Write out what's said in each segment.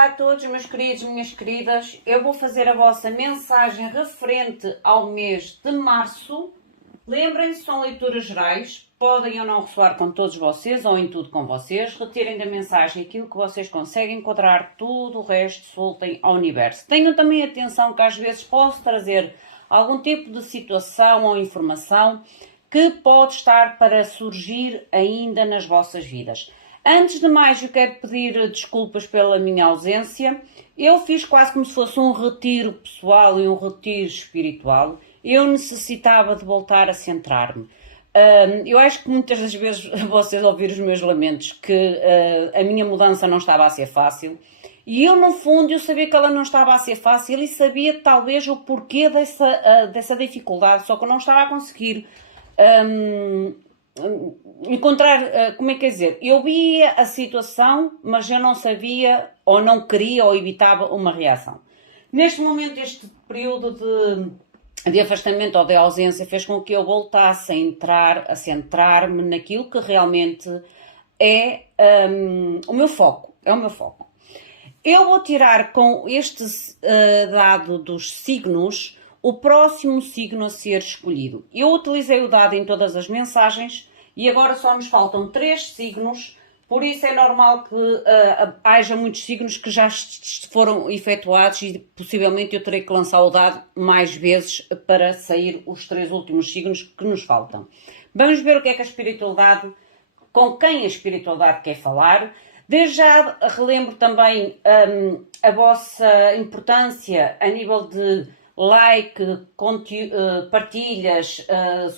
Olá a todos, meus queridos e minhas queridas. Eu vou fazer a vossa mensagem referente ao mês de março. Lembrem-se, são leituras gerais, podem ou não ressoar com todos vocês ou em tudo com vocês. Retirem da mensagem aquilo que vocês conseguem enquadrar, tudo o resto soltem ao universo. Tenham também atenção que às vezes posso trazer algum tipo de situação ou informação que pode estar para surgir ainda nas vossas vidas. Antes de mais, eu quero pedir desculpas pela minha ausência. Eu fiz quase como se fosse um retiro pessoal e um retiro espiritual. Eu necessitava de voltar a centrar-me. Eu acho que muitas das vezes vocês ouviram os meus lamentos, que a minha mudança não estava a ser fácil. E eu, no fundo, eu sabia que ela não estava a ser fácil e sabia talvez o porquê dessa dificuldade, só que eu não estava a conseguir encontrar, como é que é dizer, eu via a situação, mas eu não sabia, ou não queria, ou evitava uma reação. Neste momento, este período de afastamento ou de ausência fez com que eu voltasse a centrar-me naquilo que realmente é o meu foco, Eu vou tirar com este dado dos signos o próximo signo a ser escolhido. Eu utilizei o dado em todas as mensagens e agora só nos faltam 3 signos, por isso é normal que haja muitos signos que já foram efetuados e possivelmente eu terei que lançar o dado mais vezes para sair os 3 últimos signos que nos faltam. Vamos ver o que é que a espiritualidade, com quem a espiritualidade quer falar. Desde já relembro também a vossa importância a nível de like, partilhas,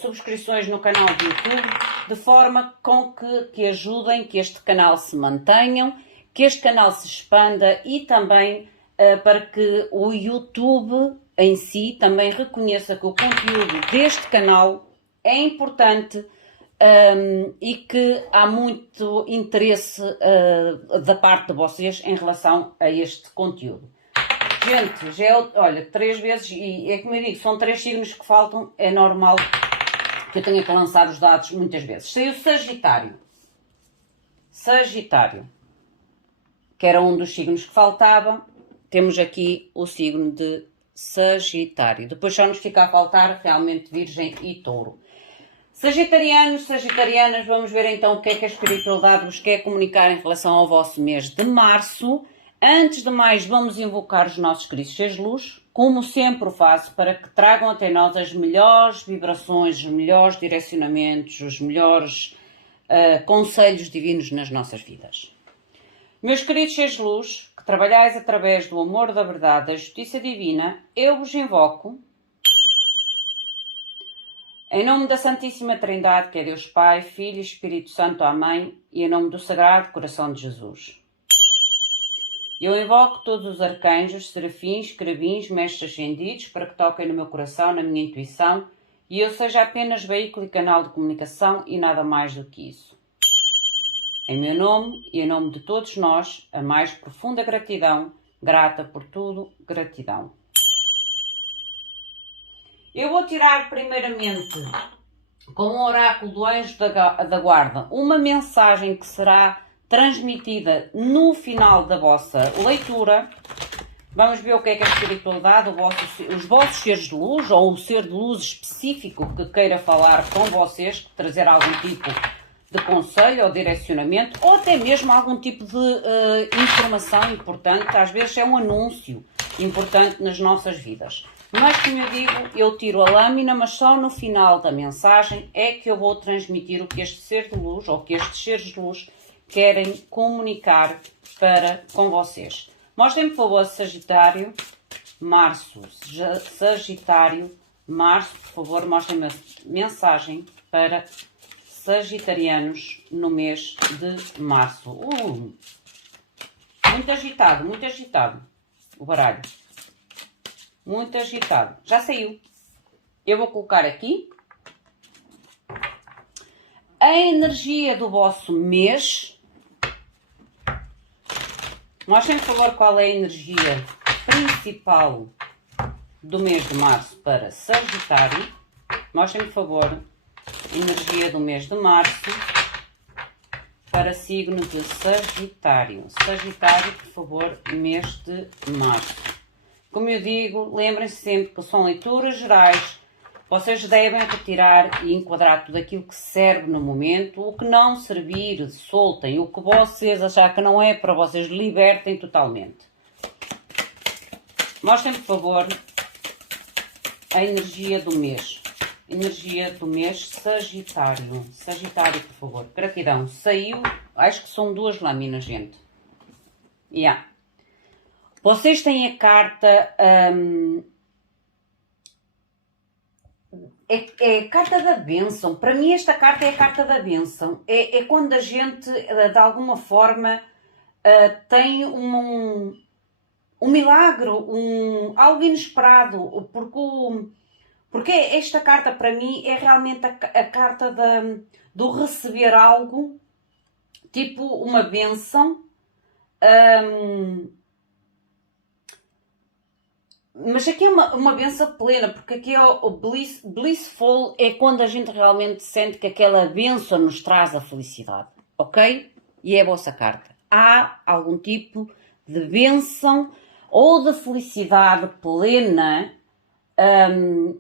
subscrições no canal do YouTube, de forma com que ajudem que este canal se mantenha, que este canal se expanda e também para que o YouTube em si também reconheça que o conteúdo deste canal é importante e que há muito interesse da parte de vocês em relação a este conteúdo. Gente, já é, olha, 3 vezes, e é como eu digo, são 3 signos que faltam, é normal que eu tenha que lançar os dados muitas vezes. Saiu Sagitário. Sagitário, que era um dos signos que faltava, temos aqui o signo de Sagitário. Depois só nos fica a faltar realmente Virgem e Touro. Sagitarianos, Sagitarianas, vamos ver então o que é que a espiritualidade vos quer comunicar em relação ao vosso mês de março. Antes de mais, vamos invocar os nossos queridos seres de luz, como sempre o faço, para que tragam até nós as melhores vibrações, os melhores direcionamentos, os melhores conselhos divinos nas nossas vidas. Meus queridos seres de luz, que trabalhais através do amor, da verdade, da justiça divina, eu vos invoco, em nome da Santíssima Trindade, que é Deus Pai, Filho e Espírito Santo, Amém, e em nome do Sagrado Coração de Jesus. Eu invoco todos os arcanjos, serafins, querubins, mestres ascendidos, para que toquem no meu coração, na minha intuição, e eu seja apenas veículo e canal de comunicação e nada mais do que isso. Em meu nome e em nome de todos nós, a mais profunda gratidão, grata por tudo, gratidão. Eu vou tirar primeiramente, com o oráculo do anjo da guarda, uma mensagem que será transmitida no final da vossa leitura. Vamos ver o que é que a espiritualidade, os vossos seres de luz, ou um ser de luz específico que queira falar com vocês, trazer algum tipo de conselho ou direcionamento, ou até mesmo algum tipo de informação importante, às vezes é um anúncio importante nas nossas vidas. Mas, como eu digo, eu tiro a lâmina, mas só no final da mensagem é que eu vou transmitir o que este ser de luz, ou que estes seres de luz querem comunicar com vocês. Mostrem, por favor, Sagitário, Março. Sagitário, Março, por favor, mostrem-me a mensagem para Sagitarianos no mês de Março. Muito agitado o baralho. Muito agitado. Já saiu. Eu vou colocar aqui a energia do vosso mês. Mostrem, por favor, qual é a energia principal do mês de março para Sagitário. Mostrem, por favor, a energia do mês de março para para signo de Sagitário. Sagitário, por favor, mês de março. Como eu digo, lembrem-se sempre que são leituras gerais. Vocês devem retirar e enquadrar tudo aquilo que serve no momento. O que não servir, soltem. O que vocês acharem que não é para vocês, libertem totalmente. Mostrem, por favor, a energia do mês. Energia do mês Sagitário. Sagitário, por favor. Gratidão. Saiu, acho que são 2 lâminas, gente. Yeah. Vocês têm a carta... É a carta da bênção. Para mim esta carta é a carta da bênção. É quando a gente, de alguma forma, tem um milagre, algo inesperado. Porque esta carta para mim é realmente a carta do receber algo, tipo uma bênção. Mas aqui é uma bênção plena, porque aqui é o blissful, é quando a gente realmente sente que aquela bênção nos traz a felicidade, ok? E é a vossa carta. Há algum tipo de bênção ou de felicidade plena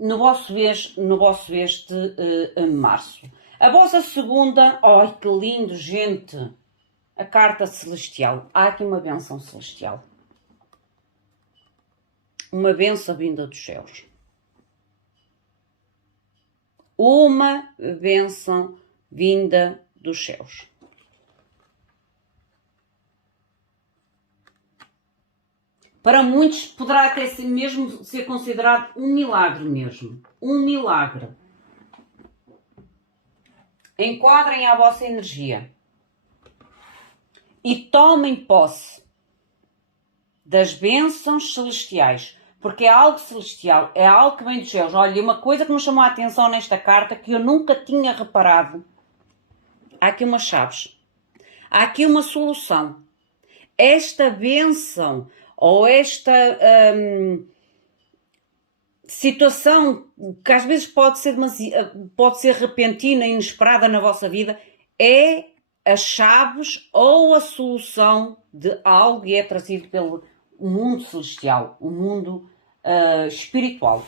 no vosso mês de março. A vossa segunda, ai que lindo, gente! A carta celestial. Há aqui uma bênção celestial. Uma bênção vinda dos céus. Uma bênção vinda dos céus. Para muitos poderá até ser considerado um milagre mesmo. Um milagre. Enquadrem a vossa energia. E tomem posse das bênçãos celestiais. Porque é algo celestial, é algo que vem dos céus. Olha, uma coisa que me chamou a atenção nesta carta, que eu nunca tinha reparado. Há aqui umas chaves. Há aqui uma solução. Esta bênção, ou esta situação, que às vezes pode ser repentina, inesperada na vossa vida, é as chaves ou a solução de algo que é trazido pelo mundo celestial, o mundo espiritual.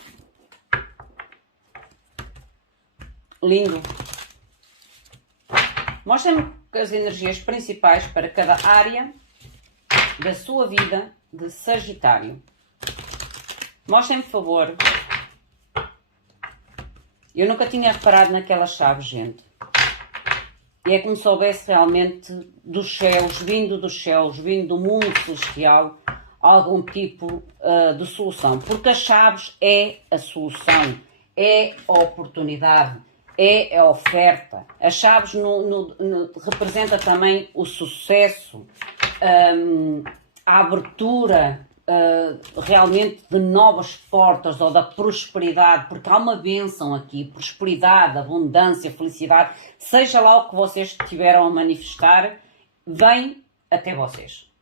Lindo. Mostrem-me as energias principais para cada área da sua vida de Sagitário. Mostrem-me, por favor. Eu nunca tinha reparado naquela chave, gente. E é como se houvesse realmente dos céus, vindo do mundo celestial, algum tipo de solução. Porque as chaves é a solução, é a oportunidade, é a oferta. As chaves representa também o sucesso, a abertura realmente de novas portas ou da prosperidade, porque há uma bênção aqui, prosperidade, abundância, felicidade, seja lá o que vocês tiveram a manifestar, vem até vocês.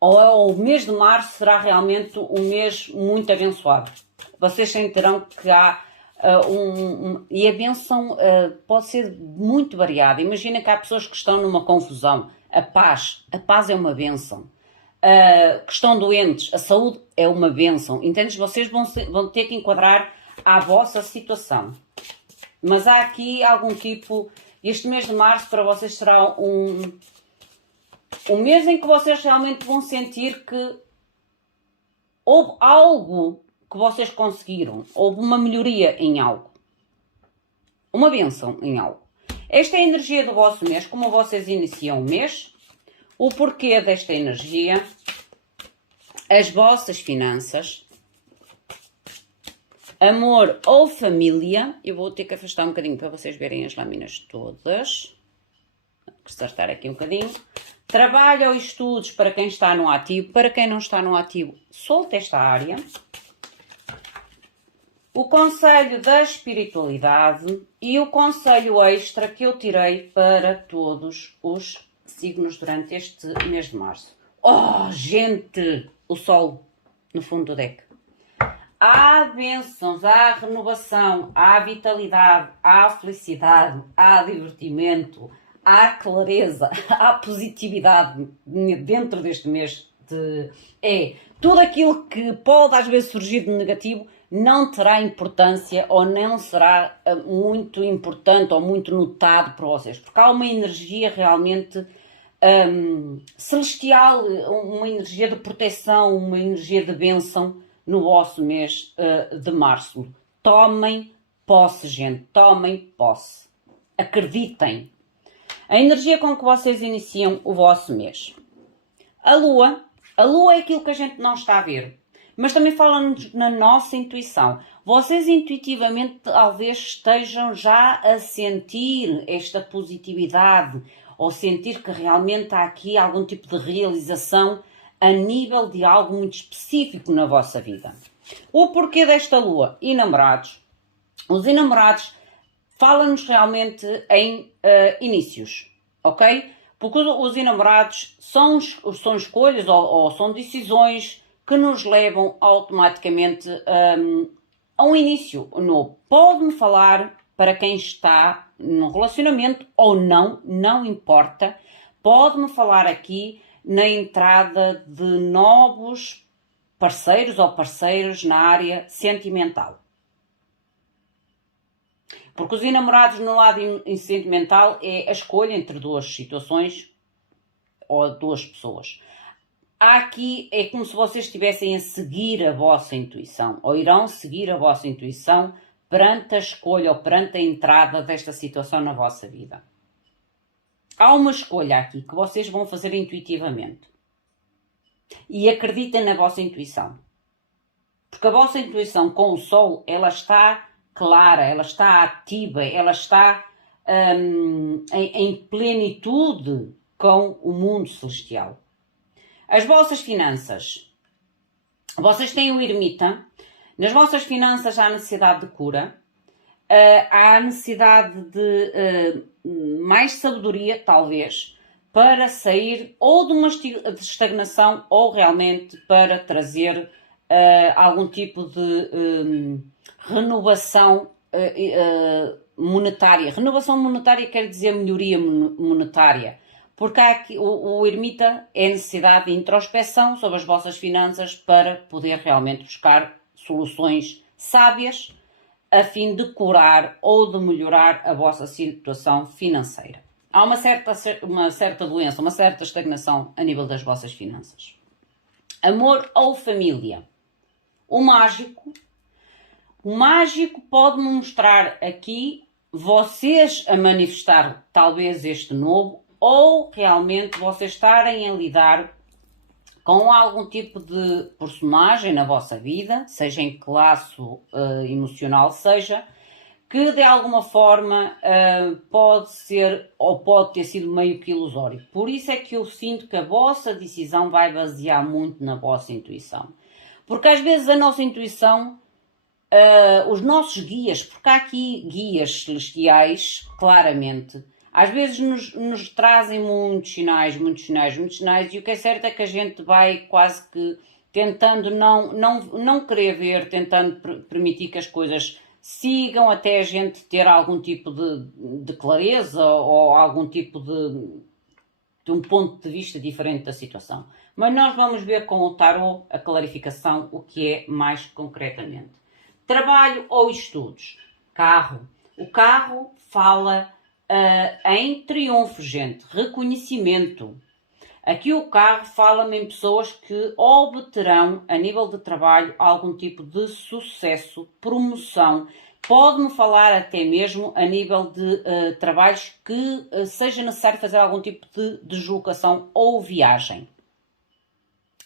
Ou o mês de março será realmente um mês muito abençoado. Vocês sentirão que há e a bênção pode ser muito variada. Imagina que há pessoas que estão numa confusão. A paz é uma bênção. Que estão doentes, a saúde é uma bênção. Entendes? Vocês vão ter que enquadrar a vossa situação. Mas há aqui algum tipo... Este mês de março para vocês será um mês em que vocês realmente vão sentir que houve algo que vocês conseguiram. Houve uma melhoria em algo. Uma bênção em algo. Esta é a energia do vosso mês, como vocês iniciam o mês, o porquê desta energia, as vossas finanças, amor ou família. Eu vou ter que afastar um bocadinho para vocês verem as lâminas todas. Vou startar aqui um bocadinho. Trabalho ou estudos para quem está no ativo. Para quem não está no ativo, solta esta área. O conselho da espiritualidade e o conselho extra que eu tirei para todos os signos durante este mês de março. Oh, gente! O sol no fundo do deck. há bênçãos, há renovação, há vitalidade, há felicidade, há divertimento, há clareza, há positividade dentro deste mês. Tudo aquilo que pode às vezes surgir de negativo não terá importância ou não será muito importante ou muito notado para vocês, porque há uma energia realmente celestial, uma energia de proteção, uma energia de bênção no vosso mês de março. Tomem posse, gente, tomem posse. Acreditem. A energia com que vocês iniciam o vosso mês. A lua é aquilo que a gente não está a ver, mas também fala-nos na nossa intuição. Vocês intuitivamente talvez estejam já a sentir esta positividade, ou sentir que realmente há aqui algum tipo de realização a nível de algo muito específico na vossa vida. O porquê desta lua? Enamorados. Os enamorados falam-nos realmente em inícios, ok? Porque os enamorados são escolhas ou são decisões que nos levam automaticamente a um início novo. Pode-me falar para quem está num relacionamento ou não, não importa. Pode-me falar aqui na entrada de novos parceiros ou parceiras na área sentimental. Porque os enamorados no lado sentimental é a escolha entre duas situações ou duas pessoas. Aqui é como se vocês estivessem a seguir a vossa intuição, ou irão seguir a vossa intuição perante a escolha ou perante a entrada desta situação na vossa vida. Há uma escolha aqui que vocês vão fazer intuitivamente. E acreditem na vossa intuição. Porque a vossa intuição com o Sol, ela está clara, ela está ativa, ela está em plenitude com o mundo celestial. As vossas finanças. Vocês têm o ermita. Nas vossas finanças há necessidade de cura. Há necessidade de mais sabedoria, talvez, para sair ou de uma estagnação ou realmente para trazer algum tipo de renovação monetária. Renovação monetária quer dizer melhoria monetária. Porque há aqui, o ermita é necessidade de introspeção sobre as vossas finanças para poder realmente buscar soluções sábias a fim de curar ou de melhorar a vossa situação financeira. Há uma certa doença, uma certa estagnação a nível das vossas finanças. Amor ou família. O mágico pode-me mostrar aqui vocês a manifestar talvez este novo ou realmente vocês estarem a lidar com algum tipo de personagem na vossa vida, seja em que laço emocional seja, que de alguma forma pode ser ou pode ter sido meio que ilusório. Por isso é que eu sinto que a vossa decisão vai basear muito na vossa intuição. Porque às vezes a nossa intuição, os nossos guias, porque há aqui guias celestiais, claramente, às vezes nos trazem muitos sinais, e o que é certo é que a gente vai quase que tentando não querer ver, tentando permitir que as coisas sigam até a gente ter algum tipo de clareza ou algum tipo de um ponto de vista diferente da situação. Mas nós vamos ver com o tarot a clarificação, o que é mais concretamente. Trabalho ou estudos? Carro. O carro fala em triunfo, gente, reconhecimento. Aqui o carro fala-me em pessoas que obterão, a nível de trabalho, algum tipo de sucesso, promoção. Pode-me falar até mesmo a nível de trabalhos que seja necessário fazer algum tipo de deslocação ou viagem.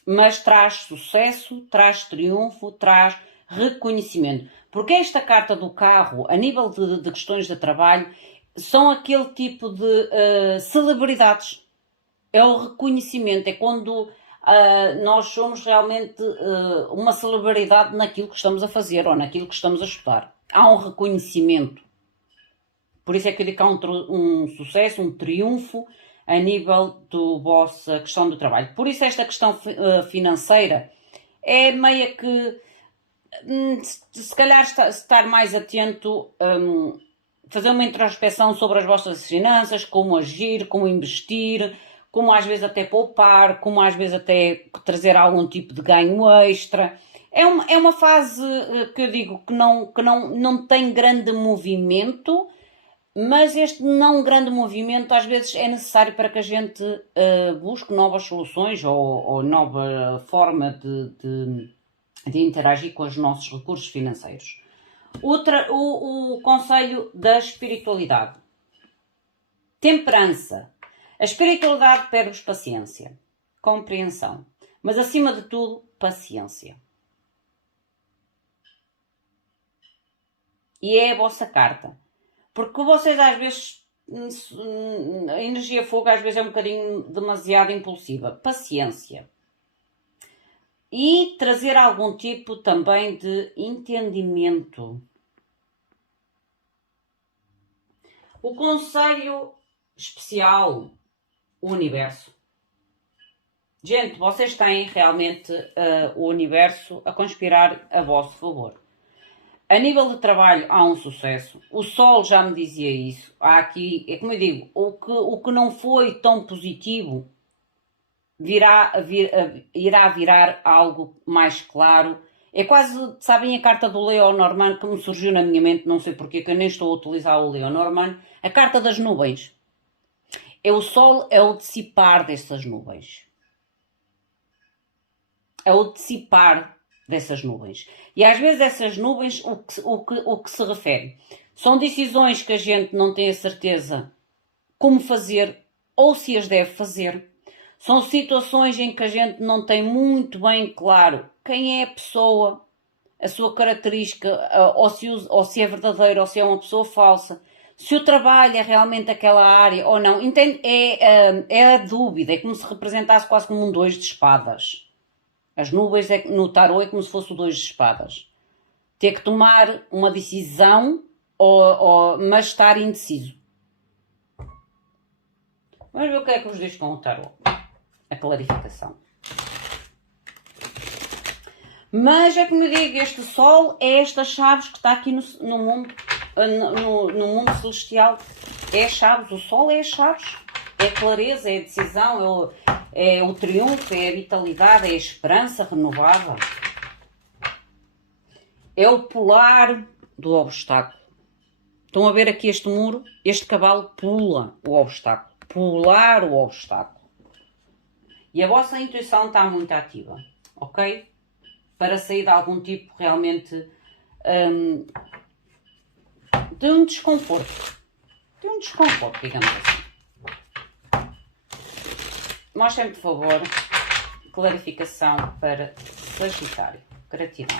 Mas traz sucesso, traz triunfo, traz reconhecimento. Porque esta carta do carro, a nível de questões de trabalho, são aquele tipo de celebridades. É o reconhecimento, é quando nós somos realmente uma celebridade naquilo que estamos a fazer ou naquilo que estamos a estudar. Há um reconhecimento. Por isso é que eu digo que há um sucesso, um triunfo a nível da vossa questão do trabalho. Por isso esta questão financeira é meio que se calhar estar mais atento, fazer uma introspeção sobre as vossas finanças, como agir, como investir, como às vezes até poupar, como às vezes até trazer algum tipo de ganho extra. É uma fase que eu digo que não tem grande movimento, mas este não grande movimento às vezes é necessário para que a gente busque novas soluções ou nova forma de interagir com os nossos recursos financeiros. O conselho da espiritualidade. Temperança. A espiritualidade pede-vos paciência, compreensão, mas acima de tudo, paciência. E é a vossa carta. Porque vocês às vezes, a energia fogo às vezes é um bocadinho demasiado impulsiva. Paciência. E trazer algum tipo também de entendimento. O conselho especial, o universo. Gente, vocês têm realmente o universo a conspirar a vosso favor. A nível de trabalho há um sucesso. O Sol já me dizia isso. Há aqui, é como eu digo, o que não foi tão positivo irá virar algo mais claro. É quase, sabem a carta do Lenormand que me surgiu na minha mente, não sei porque, que eu nem estou a utilizar o Lenormand. A carta das nuvens. É o Sol, é o dissipar dessas nuvens. É o dissipar dessas nuvens. E às vezes essas nuvens, o que se refere? São decisões que a gente não tem a certeza como fazer ou se as deve fazer. São situações em que a gente não tem muito bem claro quem é a pessoa, a sua característica, ou se é verdadeiro ou se é uma pessoa falsa. Se o trabalho é realmente aquela área ou não. Entende? É a dúvida. É como se representasse quase como um 2 de espadas. As nuvens no tarot é como se fosse o 2 de espadas. Ter que tomar uma decisão, mas estar indeciso. Vamos ver o que é que vos diz com o tarot. A clarificação. Mas é como eu digo, este Sol é estas chaves que está aqui no mundo, no mundo celestial. É as chaves, o Sol é as chaves. É a clareza, é a decisão, é o triunfo, é a vitalidade, é a esperança renovada. É o pular do obstáculo. Estão a ver aqui este muro? Este cavalo pula o obstáculo. Pular o obstáculo. E a vossa intuição está muito ativa, ok? Para sair de algum tipo realmente de um desconforto. De um desconforto, digamos assim. Mostrem-me, por favor, clarificação para Sagitário. Gratidão.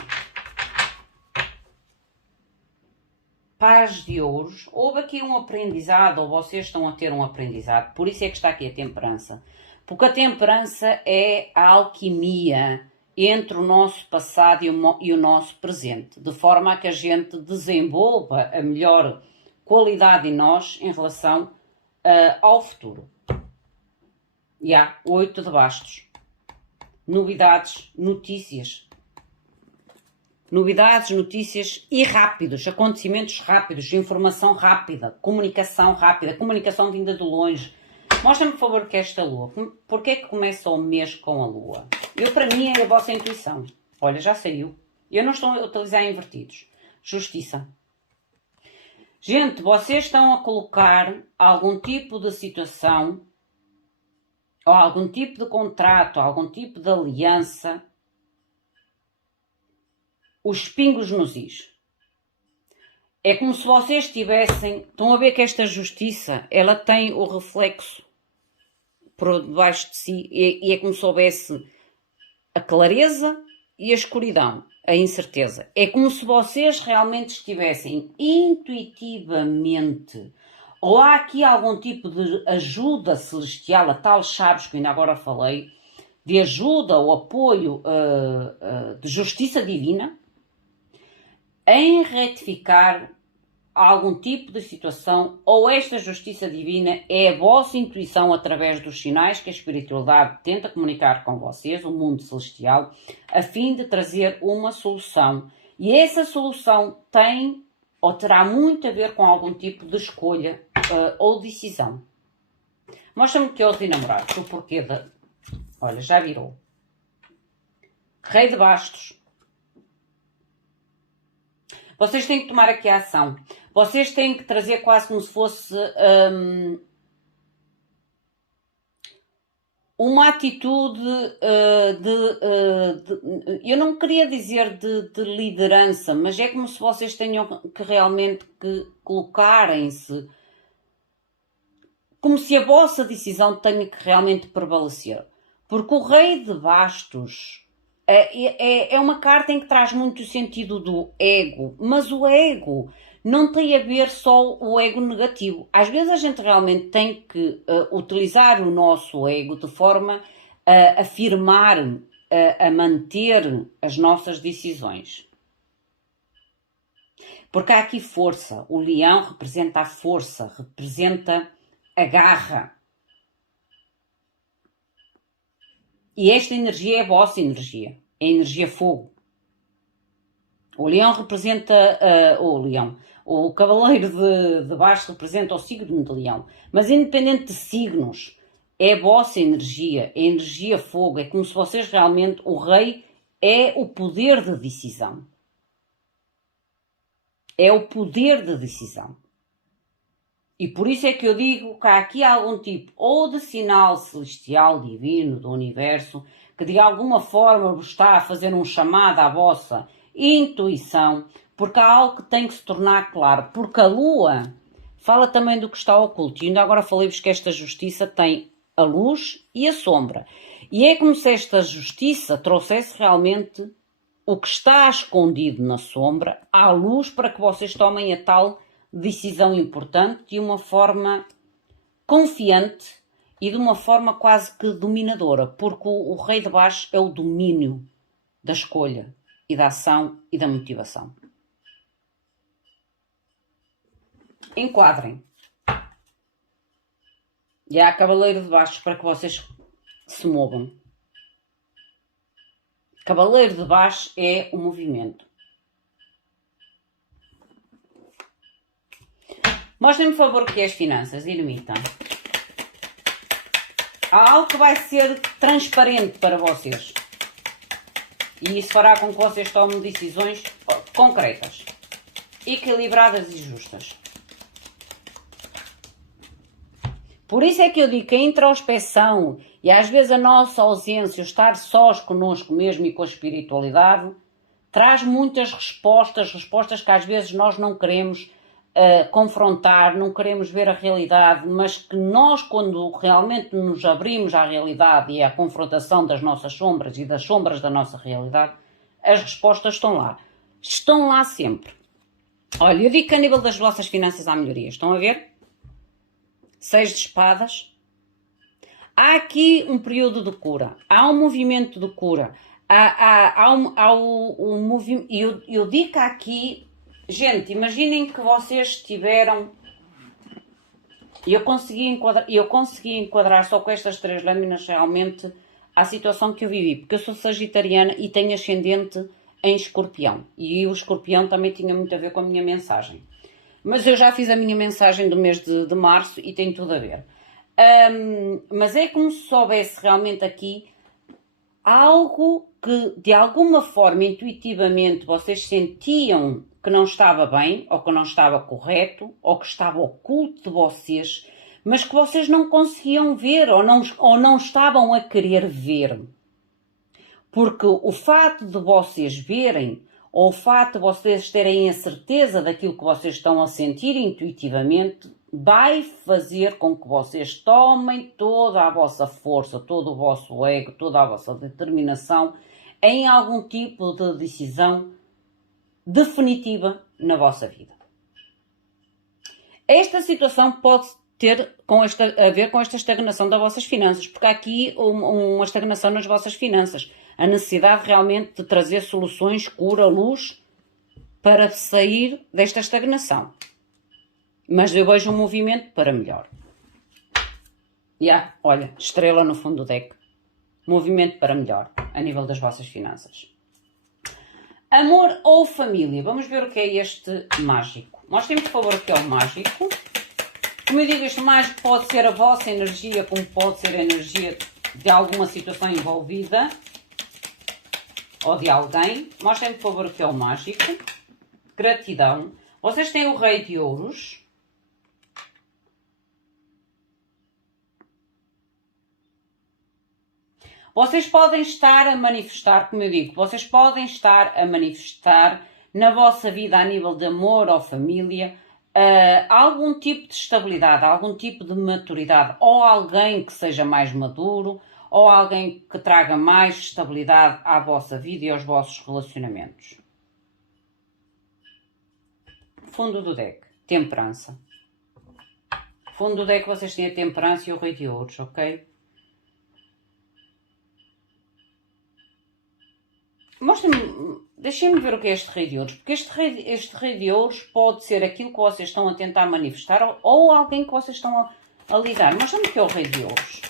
Paz de ouros. Houve aqui um aprendizado, ou vocês estão a ter um aprendizado. Por isso é que está aqui a temperança. Porque a temperança é a alquimia entre o nosso passado e o nosso presente. De forma a que a gente desenvolva a melhor qualidade em nós em relação ao futuro. E há 8 de bastos. Novidades, notícias. Novidades, notícias e rápidos. Acontecimentos rápidos, informação rápida, comunicação vinda de longe. Mostra-me, por favor, que é esta lua. Porquê é que começa o mês com a lua? Para mim, é a vossa intuição. Olha, já saiu. Eu não estou a utilizar invertidos. Justiça. Gente, vocês estão a colocar algum tipo de situação ou algum tipo de contrato, algum tipo de aliança, os pingos nos is. É como se vocês tivessem... Estão a ver que esta justiça, ela tem o reflexo por debaixo de si e é como se houvesse a clareza e a escuridão, a incerteza. É como se vocês realmente estivessem intuitivamente... Ou há aqui algum tipo de ajuda celestial, a tal chaves que ainda agora falei, de ajuda ou apoio de justiça divina, em retificar algum tipo de situação, ou esta justiça divina é a vossa intuição através dos sinais que a espiritualidade tenta comunicar com vocês, o mundo celestial, a fim de trazer uma solução E essa solução tem ou terá muito a ver com algum tipo de escolha ou decisão. Mostra-me que outro namorado, o porquê de... Olha, já virou. Rei de bastos. Vocês têm que tomar aqui a ação. Vocês têm que trazer quase como se fosse uma atitude eu não queria dizer de liderança, mas é como se vocês tenham que realmente que colocarem-se, como se a vossa decisão tenha que realmente prevalecer. Porque o Rei de Bastos é uma carta em que traz muito o sentido do ego, mas o ego não tem a ver só o ego negativo. Às vezes a gente realmente tem que utilizar o nosso ego de forma a afirmar, a manter as nossas decisões. Porque há aqui força. O leão representa a força, representa a garra. E esta energia é a vossa energia. É a energia fogo. O leão representa o cavaleiro de baixo representa o signo de leão. Mas independente de signos, é a vossa energia, é a energia fogo. É como se vocês realmente, o rei é o poder de decisão. É o poder de decisão. E por isso é que eu digo que há aqui algum tipo ou de sinal celestial divino do universo que de alguma forma vos está a fazer um chamado à vossa intuição, porque há algo que tem que se tornar claro, porque a lua fala também do que está oculto, e ainda agora falei-vos que esta justiça tem a luz e a sombra, e é como se esta justiça trouxesse realmente o que está escondido na sombra à luz para que vocês tomem a tal decisão importante de uma forma confiante e de uma forma quase que dominadora, porque o rei de baixo é o domínio da escolha e da ação e da motivação. Enquadrem. E há cavaleiro de baixo para que vocês se movam. Cavaleiro de baixo é o movimento. Mostrem-me, por favor, o que é as finanças. Ermita. Há algo que vai ser transparente para vocês. E isso fará com que vocês tomem decisões concretas, equilibradas e justas. Por isso é que eu digo que a introspeção e às vezes a nossa ausência, o estar sós connosco mesmo e com a espiritualidade, traz muitas respostas que às vezes nós não queremos confrontar, não queremos ver a realidade, mas que nós, quando realmente nos abrimos à realidade e à confrontação das nossas sombras e das sombras da nossa realidade, as respostas estão lá. Estão lá sempre. Olha, eu digo que a nível das vossas finanças há melhoria. Estão a ver? 6 de espadas. Há aqui um período de cura. Há um movimento de cura. Há um movimento... Eu digo aqui... Gente, imaginem que vocês tiveram... Eu consegui enquadrar só com estas 3 lâminas realmente a situação que eu vivi. Porque eu sou sagitariana e tenho ascendente em escorpião. E o escorpião também tinha muito a ver com a minha mensagem. Mas eu já fiz a minha mensagem do mês de março e tem tudo a ver. Mas é como se soubesse realmente aqui algo que de alguma forma intuitivamente vocês sentiam que não estava bem, ou que não estava correto, ou que estava oculto de vocês, mas que vocês não conseguiam ver ou não estavam a querer ver. Porque o fato de vocês verem, ou o fato de vocês terem a certeza daquilo que vocês estão a sentir intuitivamente, vai fazer com que vocês tomem toda a vossa força, todo o vosso ego, toda a vossa determinação em algum tipo de decisão definitiva na vossa vida. Esta situação pode ter a ver com esta estagnação das vossas finanças, porque há aqui uma estagnação nas vossas finanças. A necessidade realmente de trazer soluções, cura, luz, para sair desta estagnação. Mas eu vejo um movimento para melhor. Olha, estrela no fundo do deck. Movimento para melhor, a nível das vossas finanças. Amor ou família? Vamos ver o que é este mágico. Mostrem-me, por favor, o que é o mágico. Como eu digo, este mágico pode ser a vossa energia, como pode ser a energia de alguma situação envolvida. Ou de alguém. Mostrem-me, por favor, o que é o mágico. Gratidão. Vocês têm o Rei de Ouros. Vocês podem estar a manifestar, como eu digo, vocês podem estar a manifestar na vossa vida a nível de amor ou família algum tipo de estabilidade, algum tipo de maturidade, ou alguém que seja mais maduro, ou alguém que traga mais estabilidade à vossa vida e aos vossos relacionamentos. Fundo do deck, temperança. Fundo do deck vocês têm a temperança e o Rei de Ouros, ok? Mostrem-me, deixem-me ver o que é este Rei de Ouros, porque este rei de Ouros pode ser aquilo que vocês estão a tentar manifestar ou alguém que vocês estão a lidar. Mostrem-me o que é o Rei de Ouros.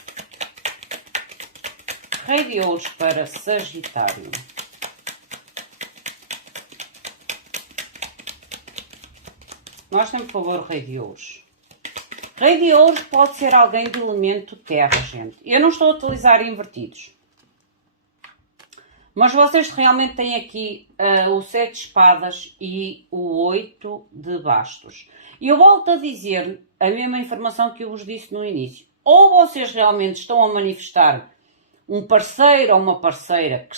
Rei de Ouros para Sagitário. Mostrem-me, por favor, o Rei de Ouros. Rei de Ouros pode ser alguém de elemento terra, gente. Eu não estou a utilizar invertidos. Mas vocês realmente têm aqui o 7 de espadas e o 8 de bastos. E eu volto a dizer a mesma informação que eu vos disse no início. Ou vocês realmente estão a manifestar um parceiro ou uma parceira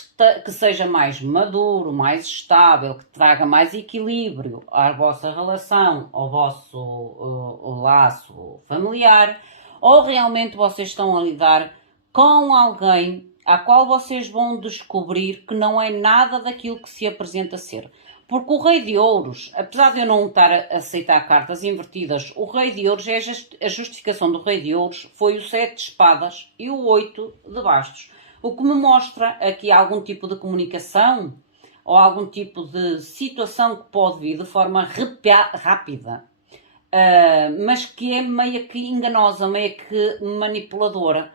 que seja mais maduro, mais estável, que traga mais equilíbrio à vossa relação, ao vosso laço familiar, ou realmente vocês estão a lidar com alguém a qual vocês vão descobrir que não é nada daquilo que se apresenta ser. Porque o Rei de Ouros, apesar de eu não estar a aceitar cartas invertidas, o Rei de Ouros, a justificação do Rei de Ouros foi o 7 de espadas e o 8 de bastos. O que me mostra aqui algum tipo de comunicação ou algum tipo de situação que pode vir de forma rápida, mas que é meio que enganosa, meio que manipuladora.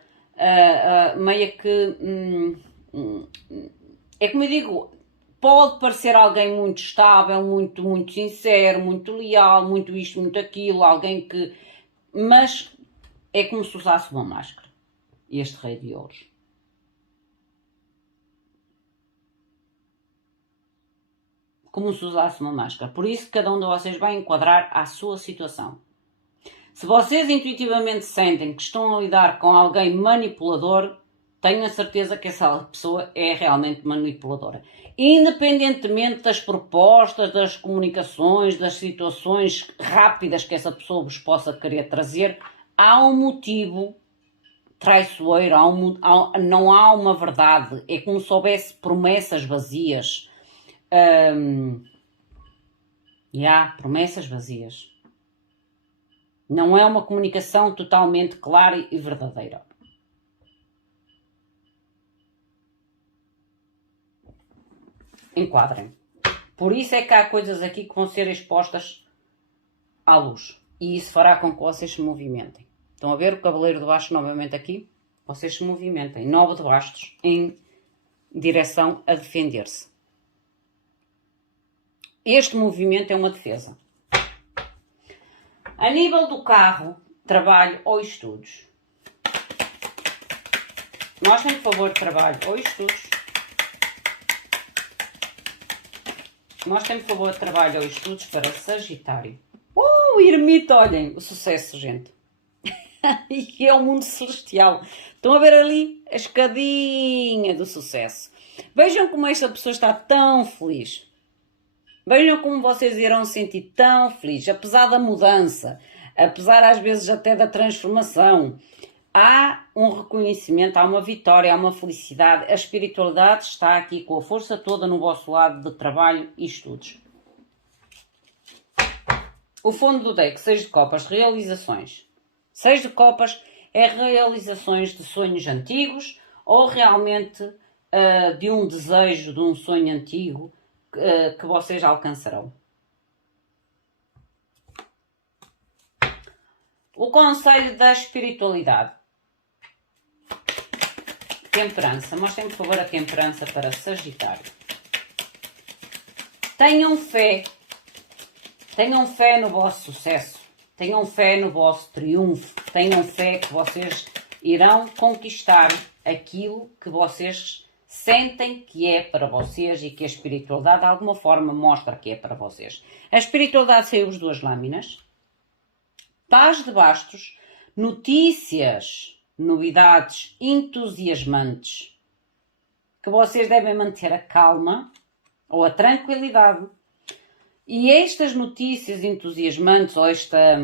Meio que é como eu digo, pode parecer alguém muito estável, muito sincero, muito leal, muito isto, muito aquilo, alguém que, mas é como se usasse uma máscara, este Rei de Ouros. Como se usasse uma máscara. Por isso cada um de vocês vai enquadrar à sua situação. Se vocês intuitivamente sentem que estão a lidar com alguém manipulador, tenho a certeza que essa pessoa é realmente manipuladora. Independentemente das propostas, das comunicações, das situações rápidas que essa pessoa vos possa querer trazer, há um motivo traiçoeiro, não há uma verdade. É como se houvesse promessas vazias. Promessas vazias. Não é uma comunicação totalmente clara e verdadeira. Enquadrem. Por isso é que há coisas aqui que vão ser expostas à luz. E isso fará com que vocês se movimentem. Estão a ver o Cavaleiro de Bastos novamente aqui? Vocês se movimentem. 9 de bastos em direção a defender-se. Este movimento é uma defesa. A nível do carro, trabalho ou estudos. Mostrem, por favor, trabalho ou estudos. Mostrem, por favor, trabalho ou estudos para Sagitário. Ermita, olhem, o sucesso, gente. E é o mundo celestial. Estão a ver ali a escadinha do sucesso. Vejam como esta pessoa está tão feliz. Vejam como vocês irão sentir tão felizes, apesar da mudança, apesar às vezes até da transformação. Há um reconhecimento, há uma vitória, há uma felicidade. A espiritualidade está aqui com a força toda no vosso lado de trabalho e estudos. O fundo do deck, 6 de copas, realizações. 6 de copas é realizações de sonhos antigos ou realmente de um desejo, de um sonho antigo que vocês alcançarão. O conselho da espiritualidade. Temperança. Mostrem, por favor, a temperança para Sagitário. Tenham fé no vosso sucesso, tenham fé no vosso triunfo, tenham fé que vocês irão conquistar aquilo que vocês sentem que é para vocês e que a espiritualidade de alguma forma mostra que é para vocês. A espiritualidade saiu-vos 2 lâminas, paz de bastos, notícias, novidades entusiasmantes, que vocês devem manter a calma ou a tranquilidade. E estas notícias entusiasmantes, ou esta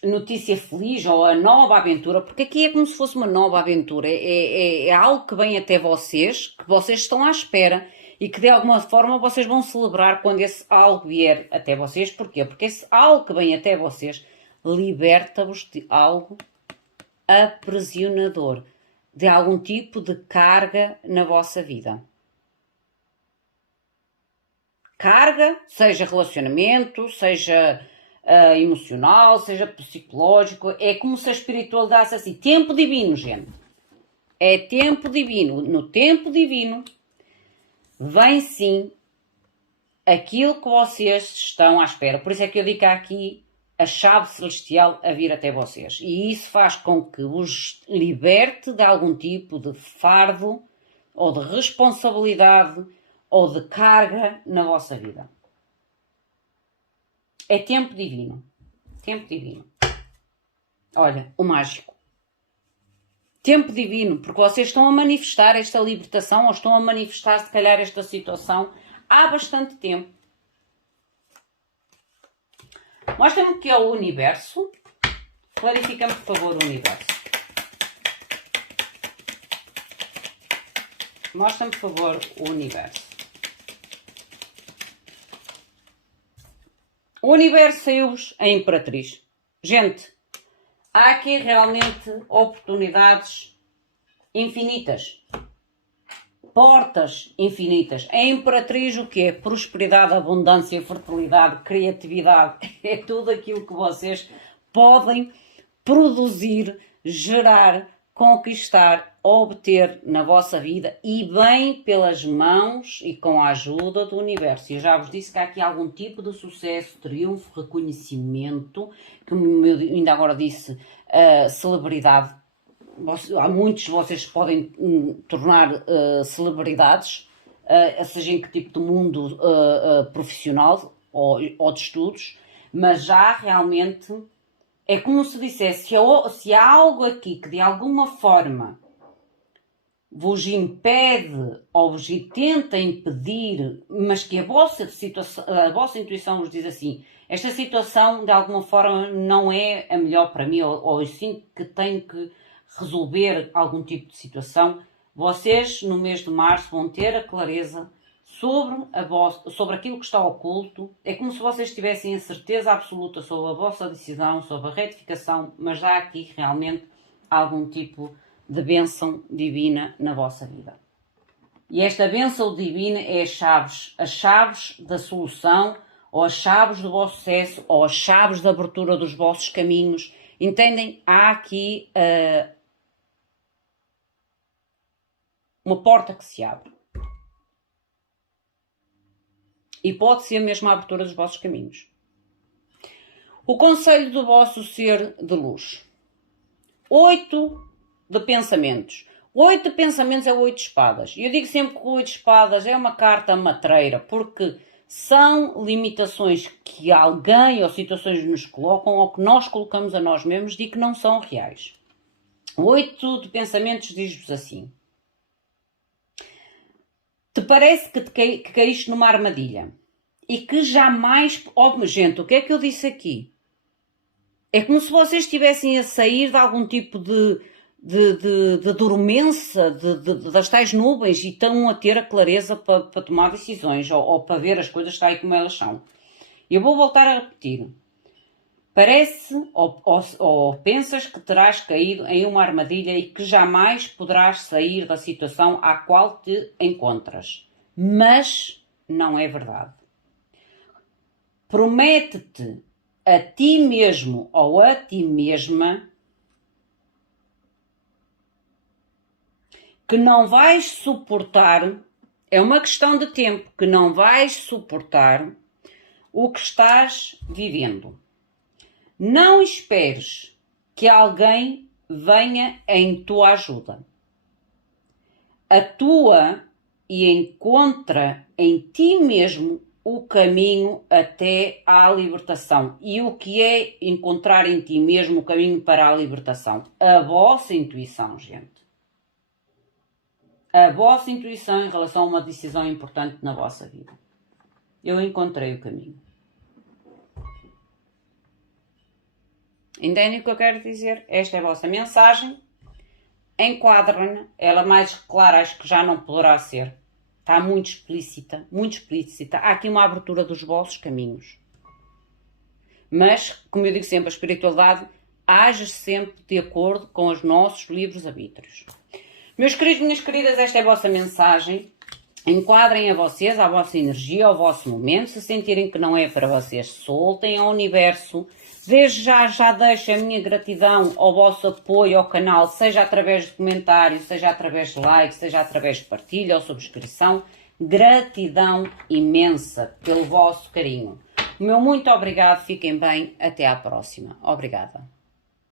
notícia feliz, ou a nova aventura, porque aqui é como se fosse uma nova aventura, é algo que vem até vocês, que vocês estão à espera e que de alguma forma vocês vão celebrar quando esse algo vier até vocês. Porquê? Porque esse algo que vem até vocês liberta-vos de algo aprisionador, de algum tipo de carga na vossa vida. Carga, seja relacionamento, seja emocional, seja psicológico, é como se a espiritualidade fosse assim, tempo divino, gente. É tempo divino. No tempo divino vem sim aquilo que vocês estão à espera. Por isso é que eu digo aqui a chave celestial a vir até vocês. E isso faz com que os liberte de algum tipo de fardo ou de responsabilidade ou de carga na vossa vida. É tempo divino. Tempo divino. Olha, o mágico. Tempo divino, porque vocês estão a manifestar esta libertação ou estão a manifestar, se calhar, esta situação há bastante tempo. Mostra-me o que é o universo. Clarifica-me, por favor, o universo. Mostra-me, por favor, o universo. O universo saiu-vos a Imperatriz. Gente, há aqui realmente oportunidades infinitas. Portas infinitas. A Imperatriz o que é? Prosperidade, abundância, fertilidade, criatividade. É tudo aquilo que vocês podem produzir, gerar, conquistar, obter na vossa vida e bem pelas mãos e com a ajuda do universo. Eu já vos disse que há aqui algum tipo de sucesso, triunfo, reconhecimento, que eu ainda agora disse, celebridade. Há muitos de vocês podem tornar celebridades, seja em que tipo de mundo profissional ou de estudos, mas já realmente é como se dissesse, se há algo aqui que de alguma forma vos impede ou vos tenta impedir, mas que a vossa intuição vos diz assim, esta situação de alguma forma não é a melhor para mim, ou eu sinto que tenho que resolver algum tipo de situação, vocês no mês de março vão ter a clareza sobre aquilo que está oculto. É como se vocês tivessem a certeza absoluta sobre a vossa decisão, sobre a retificação, mas há aqui realmente algum tipo de bênção divina na vossa vida. E esta bênção divina é as chaves da solução, ou as chaves do vosso sucesso, ou as chaves da abertura dos vossos caminhos. Entendem? Há aqui uma porta que se abre. E pode ser mesmo a abertura dos vossos caminhos. O conselho do vosso ser de luz. 8 de pensamentos. 8 de pensamentos é 8 de espadas. E eu digo sempre que o 8 de espadas é uma carta matreira, porque são limitações que alguém ou situações nos colocam ou que nós colocamos a nós mesmos e que não são reais. 8 de pensamentos diz-vos assim. Te parece que caíste numa armadilha e que jamais... Oh, gente, o que é que eu disse aqui? É como se vocês estivessem a sair de algum tipo de dormência, das tais nuvens e estão a ter a clareza para tomar decisões ou para ver as coisas tal como elas são. Eu vou voltar a repetir. Parece ou pensas que terás caído em uma armadilha e que jamais poderás sair da situação à qual te encontras. Mas não é verdade. Promete-te a ti mesmo ou a ti mesma que não vais suportar É uma questão de tempo que não vais suportar o que estás vivendo. Não esperes que alguém venha em tua ajuda. Atua e encontra em ti mesmo o caminho até à libertação. E o que é encontrar em ti mesmo o caminho para a libertação? A vossa intuição, gente. A vossa intuição em relação a uma decisão importante na vossa vida. Eu encontrei o caminho. Entendem o que eu quero dizer? Esta é a vossa mensagem. Enquadra-na. Ela mais clara acho que já não poderá ser. Está muito explícita, muito explícita. Há aqui uma abertura dos vossos caminhos. Mas, como eu digo sempre, a espiritualidade age sempre de acordo com os nossos livres arbítrios. Meus queridos, minhas queridas, esta é a vossa mensagem. Enquadrem a vocês, a vossa energia, ao vosso momento. Se sentirem que não é para vocês, soltem ao universo. Desde já deixo a minha gratidão ao vosso apoio ao canal, seja através de comentários, seja através de likes, seja através de partilha ou subscrição. Gratidão imensa pelo vosso carinho. O meu muito obrigado, fiquem bem, até à próxima. Obrigada.